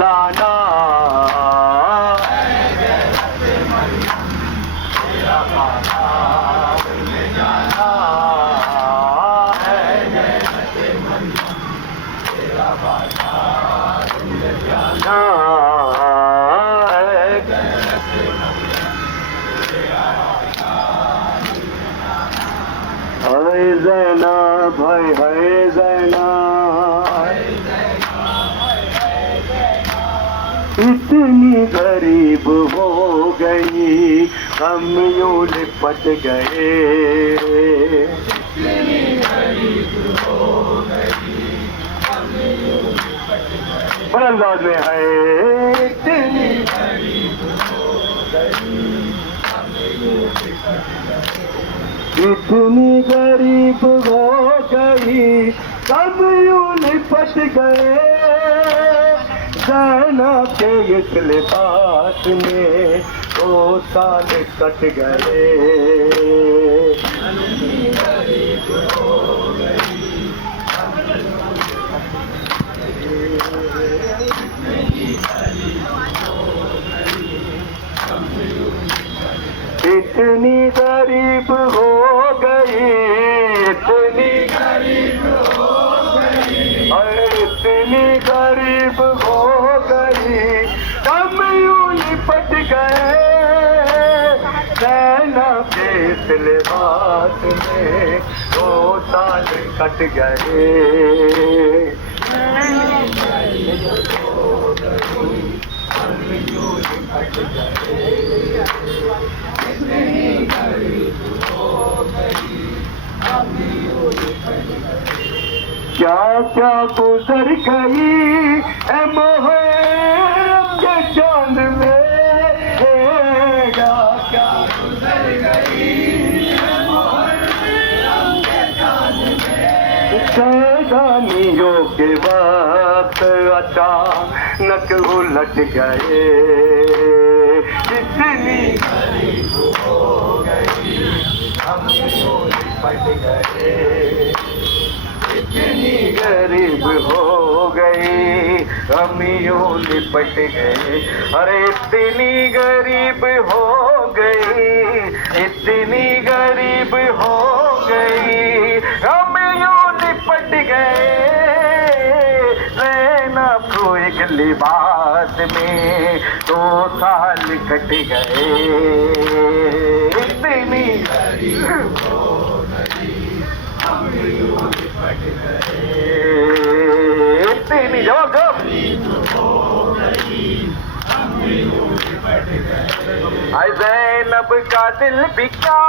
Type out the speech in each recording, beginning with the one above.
लाना ज़ैना भाई है ज़ैना इतनी गरीब हो गई हम यूं लिपट गए। इतनी गरीब हो गई हम यूं लिपट गए। बड़ा अंदाज में है इतनी गरीब हो गई हम यूं लिपट गए। इतनी गरीब हो गई हम यूं लिपट गए। ज़ैना के इस लिबास में 2 साल कट गए। इतनी गरीब हो गई इतनी गरीब हो गई इतनी गरीब हो गई इतनी गरीब हो गई हम यूं लिपट गए। ज़ैना के इस लिबास में 2 साल कट गए। इतनी गरीब हो गई हम यूं लिपट गए। इतनी गरीब हो गई हम यूं लिपट गए। क्या क्या गुजर गई है मुहर्रम के चांद में। क्या क्या गुजर गई है मुहर्रम के चांद में। सैलानियों के वक्त अचानक उलट गए। इतनी गरीब हो गई हम यूं लिपट गए। इतनी गरीब हो गई हम यूं लिपट गए। अरे इतनी गरीब हो गई इतनी गरीब हो गई हम यूं लिपट गए। ज़ैना को एक लिबास में 2 साल कट गए। इतनी गरीब हो गई हम यूं लिपट गए। इतनी जवाब हो गई हम यूं लिपट गए। हाय ज़ैनब का दिल बिका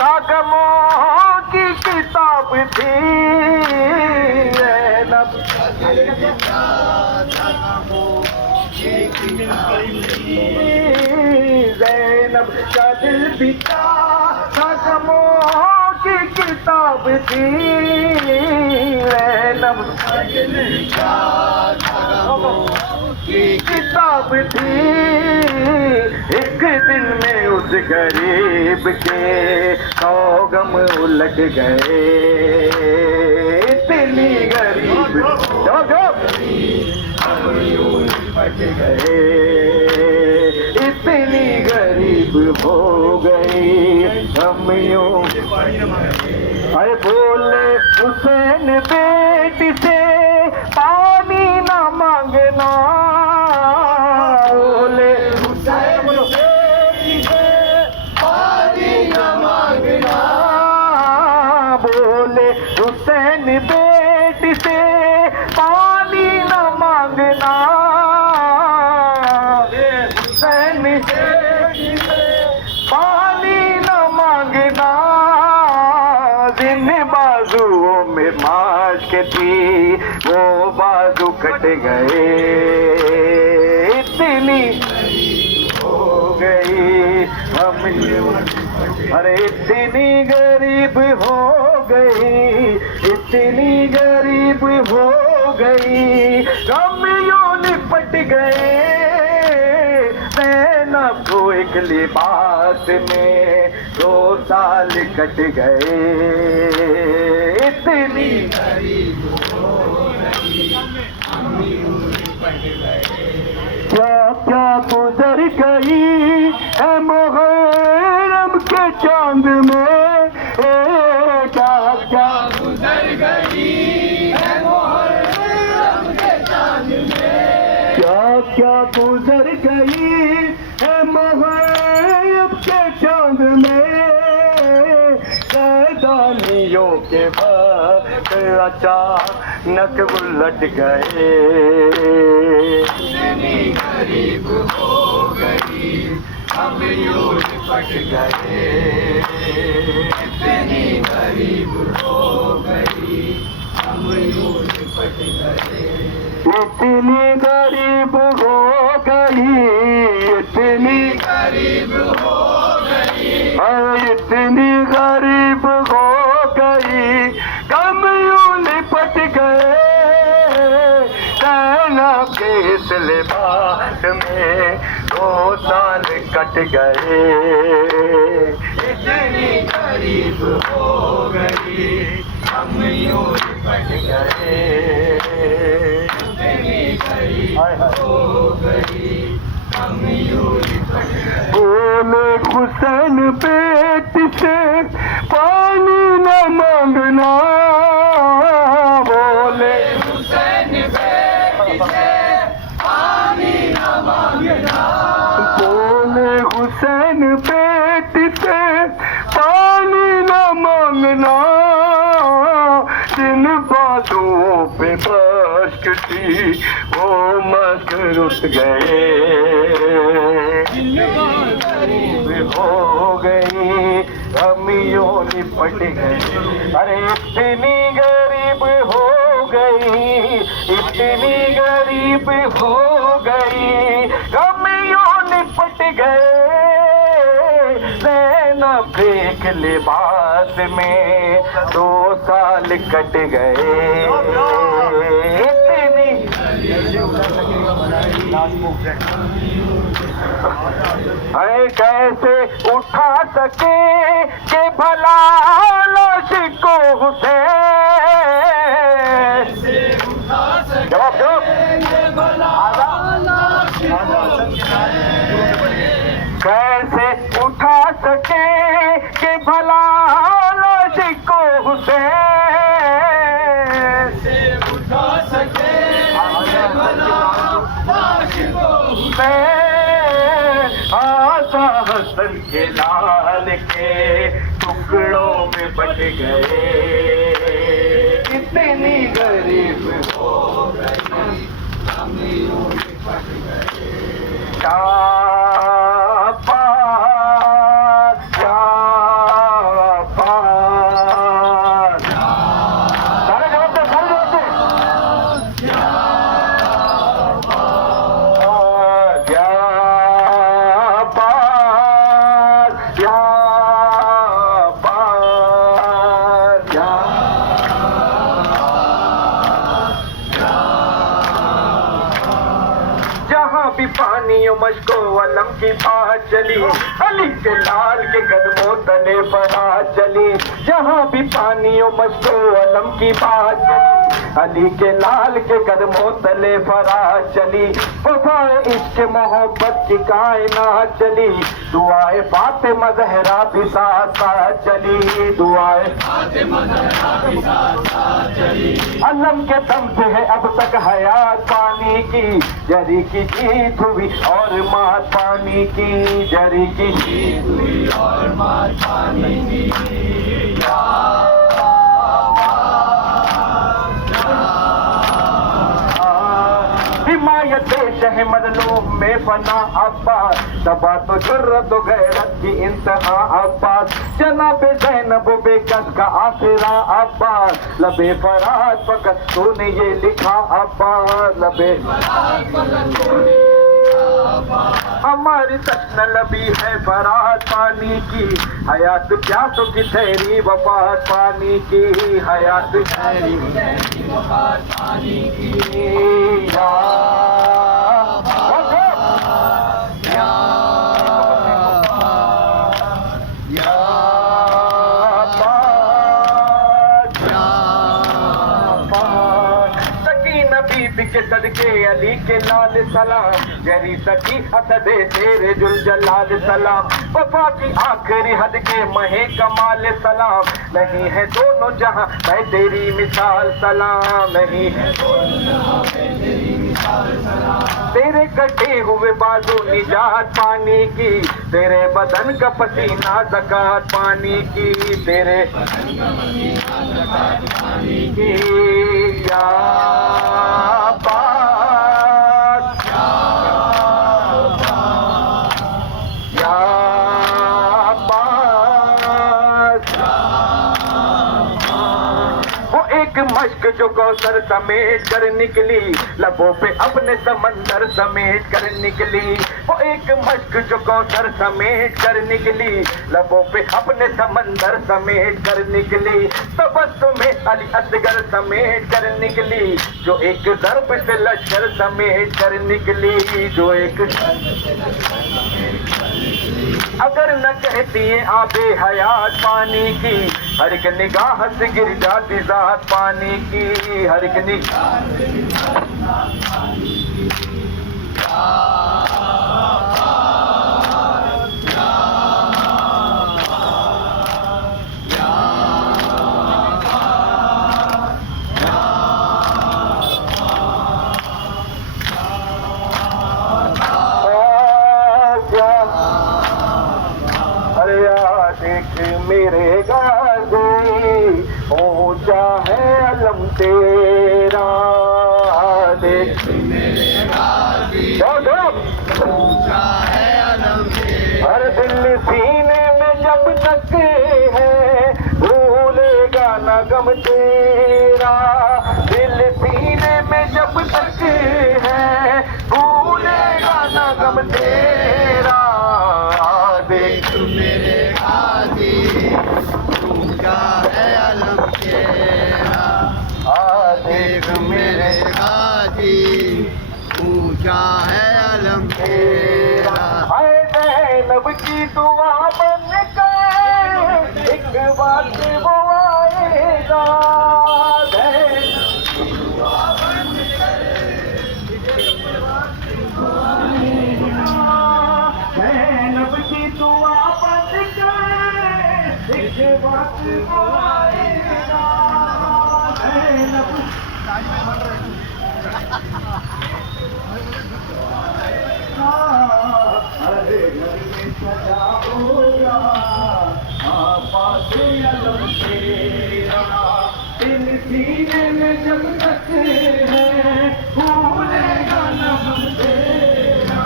था गमों की किताब थी। ज़ैनब का दिल बिका था गमों की किताब थी। ज़ैनब का दिल बिका था गमों की किताब थी। ज़ैनब का दिल बिका था गमों की किताब थी। एक दिन में उस गरीब के 100 गम उलट गए। इतनी गरीब हम यूं लिपट गए। इतनी गरीब हो गई हम यूं लिपट गए। अरे बोले हुसैन बेटी से पानी ना मांगना। बोले हुसैन बेटी से पानी ना मांगना। बोले हुसैन बेटी से पानी ना मांगना। हुसैन बेटी से पानी ना मांगना। जिन बाजुओं में माश्क थी वो बाजू कट गए। इतनी हो गई हम अरे इतनी गरीब हो गई इतनी गरीब हो गई हम यूं लिपट गए। ज़ैना को एक लिबास में 2 साल कट गए। इतनी गरीब हो गई हम यूं लिपट गए। क्या क्या गुजर गई है मुहर्रम के चांद में, क्या क्या गुजर गई है मुहर्रम के चांद में, क्या क्या गुजर गई है मुहर्रम के चांद में, सैदानियों के वक्त अचानक उलट गए, इतनी गरीब हो गई हम यूं लिपट गए, इतनी गरीब हो गई हम यूं लिपट गए, इतनी गरीब हो गई, इतनी गरीब हो गई, इतनी गरीब हो गई कम यूं लिपट गए, सेना के इस लिबास में 2 साल कट गए, इतनी गरीब हो गई हम यूं लिपट गए, इतनी गरीब हो गई हम यूं लिपट गए, बोले हुसैन पेट से पानी न मांगना, बोले हुसैन बेटी से पानी न मांगना, बोले हुसैन पेट से पानी न मांगना, जिन बाजुओं पे मश्क थी वो मश्क रुक गए, गरीब हो गई हम यूं लिपट गए, अरे इतनी गरीब हो गई, इतनी गरीब हो गई हम यूं लिपट गए, नैना फेंक लिबास में 2 साल कट गए, इतनी है कैसे उठा सके कि भला लाश को हुसैन, जवाब कैसे उठा सके कि भला लाश को हुसैन, उठा सके भला लाश को आजा हसन के लाल के टुकड़ों में बट गए, इतनी गरीब हो गई हम यूं लिपट गए, भी पानियों मशको अलम की बात चली, अली के लाल के कदमों तले फराज चली, जहाँ भी पानियों मशको अलम की बात चली, अली के लाल के कदमों तले फराज चली, वफाए इश्क मोहब्बत की कायनात चली, दुआए फातिमा ज़हरा भी साथ साथ चली, दुआए फातिमा ज़हरा भी साथ साथ चली, अलम के दम से है अब तक हयात पानी की, जरी की जीत हुई और मात पानी की, जरी की जीत हुई और मात पानी की, हिमायत शह मजलूम में फना अब्बास, दबा तो जुर्रत तो गैरत की इंतहा अब्बास, जनाब ज़ैनब बेकस का आखिरा अब्बास, लबे फराज फकत तूने ये लिखा अब्बास, लबे हमारी तश्न लबी है फराज पानी की, हयात प्यासों की ठहरी वफात पानी की, हयात ठहरी वफात पानी की, या के सदके अली के लाल सलाम, गहरी सकी असदे तेरे जुल जलाल सलाम, वफा की आखिरी हद के महे कमाल सलाम, नहीं है दोनों जहां मैं तेरी मिसाल सलाम, नहीं है तेरे कटे हुए बाजू निजात पानी की, तेरे बदन का पसीना ज़कात पानी की, तेरे की या बात या बात। वो एक मश्क जो कौसर समेट कर निकली, लबों पे अपने समंदर समेट कर निकली, वो एक मश्क जो कौसर समेट कर निकली, लबों पे अपने समंदर समेट कर निकली, तबस्सुम में अली असगर समेट कर निकली, जो एक ज़र्ब से लश्कर समेट कर निकली, जो एक अगर न कहती है आबे हयात पानी की, हर एक निगाह से गिर जाती ज़ात पानी की, हर एक निगाह देख मेरे गाज़ी ऊंचा है अलम तेरा, देख मेरे गाज़ी ऊंचा है अलम तेरा, हर दिल सीने में जब तक है भूलेगा ना गम तेरा, दिल सीने में जब तक है भूलेगा ना गम तेरा, देख मेरे गाज़ी ऊंचा है अलम तेरा, देख मेरे गाज़ी ऊंचा है अलम तेरा, हाय ज़ैनब की दुआ बन कर एक बात वो आएगा, ज़ैनब की दुआ बन कर एक बात वो आएगा, ज़ैनब हरे घर में सजा होगा आपास अलम तेरा, दिल सीने में जब तक है भूलेगा ना हम तेरा,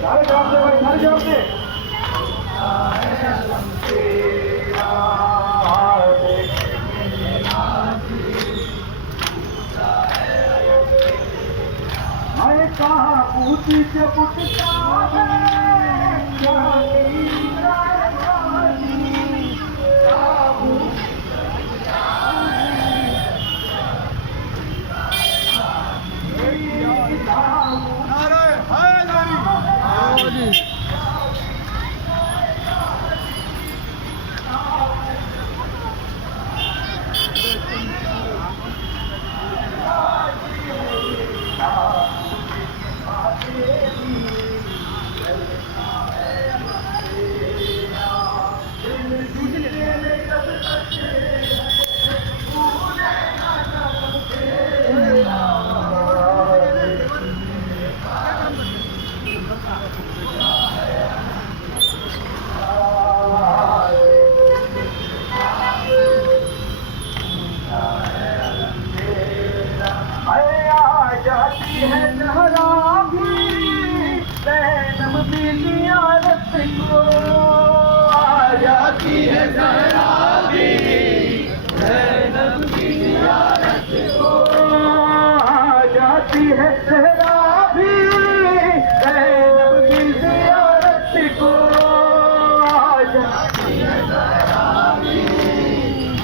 सारे जवाब दे भाई, सारे जवाब दे, अलम तेरा, मैं कहाँ पूछी से पूछता है क्या मीरा रानी, है ज़हरा भी ज़ैनब की ज़ियारत को, आ जाती है ज़हरा भी ज़ैनब की ज़ियारत को, आ जाती है ज़हरा भी ज़ैनब की ज़ियारत को, आ जाती है ज़हरा भी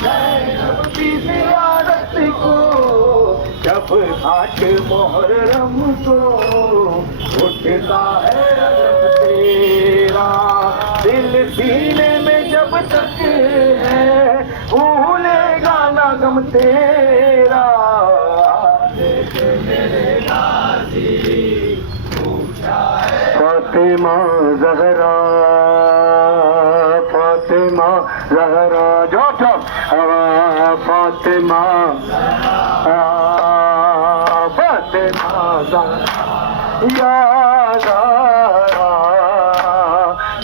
ज़ैनब की ज़ियारत को, जब आठ मुहर्रम को उठता है अलम तेरा, दिल सीने में जब तक है भूलेगा ना गम तेरा, फातिमा ज़हरा, फातिमा ज़हरा, जो फातिमा, फातिमा ज़हरा, या ज़हरा,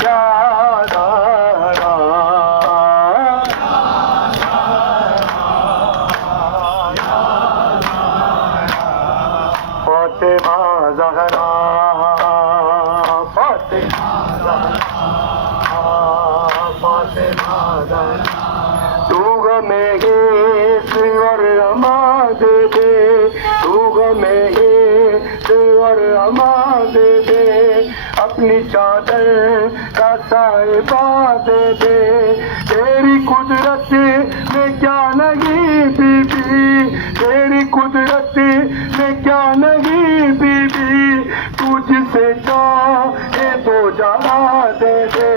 या ज़हरा, फातिमा ज़हरा, फातिमा फातिमा ज़हरा, तू हमें और अमा दे दे, तू हमें और अमा दे दे, अपनी चादर का साहिबा दे दे, तेरी कुदरत में क्या नहीं बीबी, तेरी कुदरत में क्या नहीं बीबी, तू जिसे चाहे तो जला दे दे।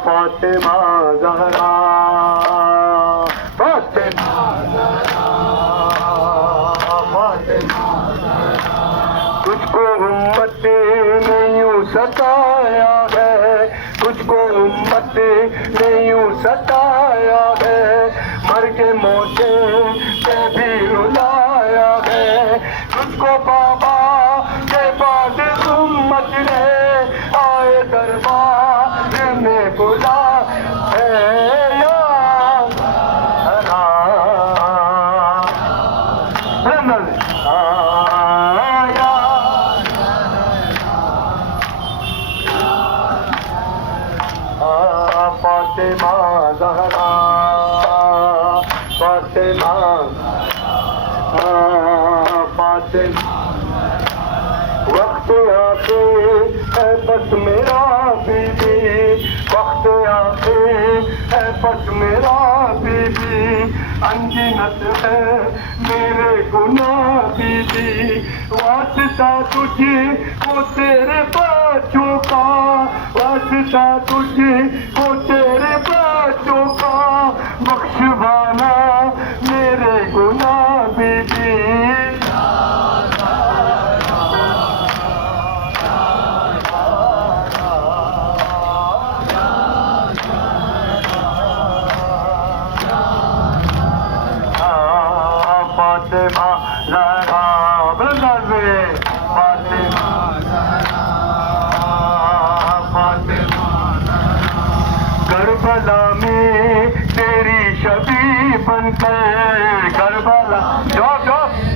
फातिमा ज़हरा, फातिमा ज़हरा, फातिमा ज़हरा, तुझको उम्मत ने यूं सताया है, तुझको उम्मत ने यूं सताया है, मर के मोटे से भी रुलाया है, तुझको बाबा के बाद उम्मत ने आए दरबार में बुला है, या फातिमा ज़हरा, फातिमा, फातिमा, वक्त आके है बस मेरा बीबी, वक्त आके है बस मेरा बीबी, अनगिनत है मेरे गुनाह बीबी, वास्ता तुझे वो तेरे बच्चों का, वास्ता तुझे वो तेरे बच्चों का, बख्शवाना मेरे गुनाह बीबी। फातिमा ज़हरा, फातिमा ज़हरा, फातिमा ज़हरा, करबला में तेरी शबी बनकर, करबला जो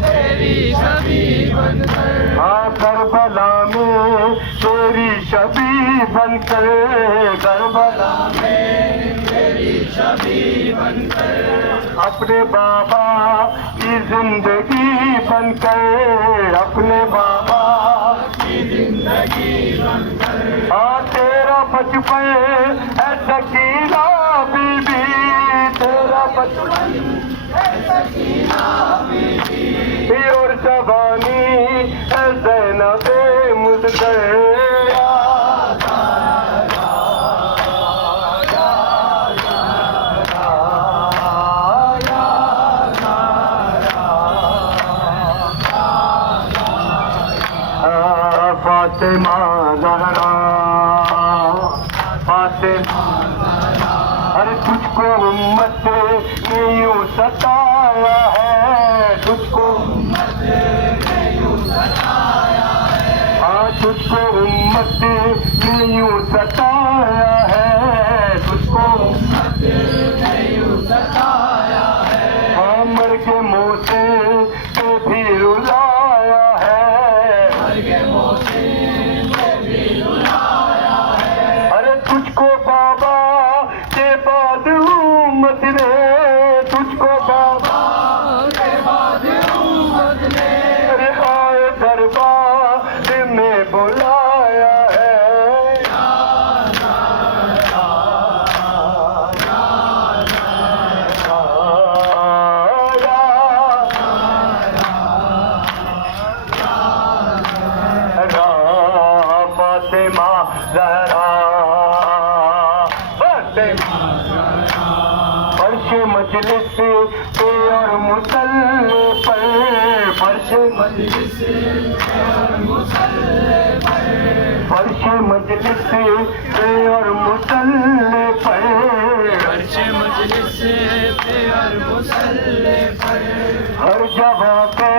तेरी शबी बनकर, हाँ करबला में तेरी शबी बनकर, करबला में तेरी शबी बनकर, अपने बाबा की जिंदगी बनकर, अपने बाबा की जिंदगी बनकर, हाँ तेरा बचपन है सकीना बीबी, तेरा बचपन है सकीना बीबी, और जवानी है ज़ैनबे मुज़्ज़र, फातिमा ज़हरा, फातिमा ज़हरा, अरे तुझको उम्मत ने यूं सताया है, तुझको उम्मत ने यूं सताया है, हाँ तुझको उम्मत ने यूं सताया है, तुझको उम्मत ने यूं सताया है, हाँ मर के मोसे से भी रुलाया है, मर के मोसे तुझको बाबा के बाद उम्मत ने, तुझको बाबा के बाद उम्मत ने, अरे आए दरबार में बुलाया है, या ज़हरा, या ज़हरा, या ज़हरा, फातिमा ज़हरा, और मुसल्ले पर, फर्श मजलिस पे और मुसल्ले पर, फर्श मजलिस पे और मुसल्ले पर, हर जगह पे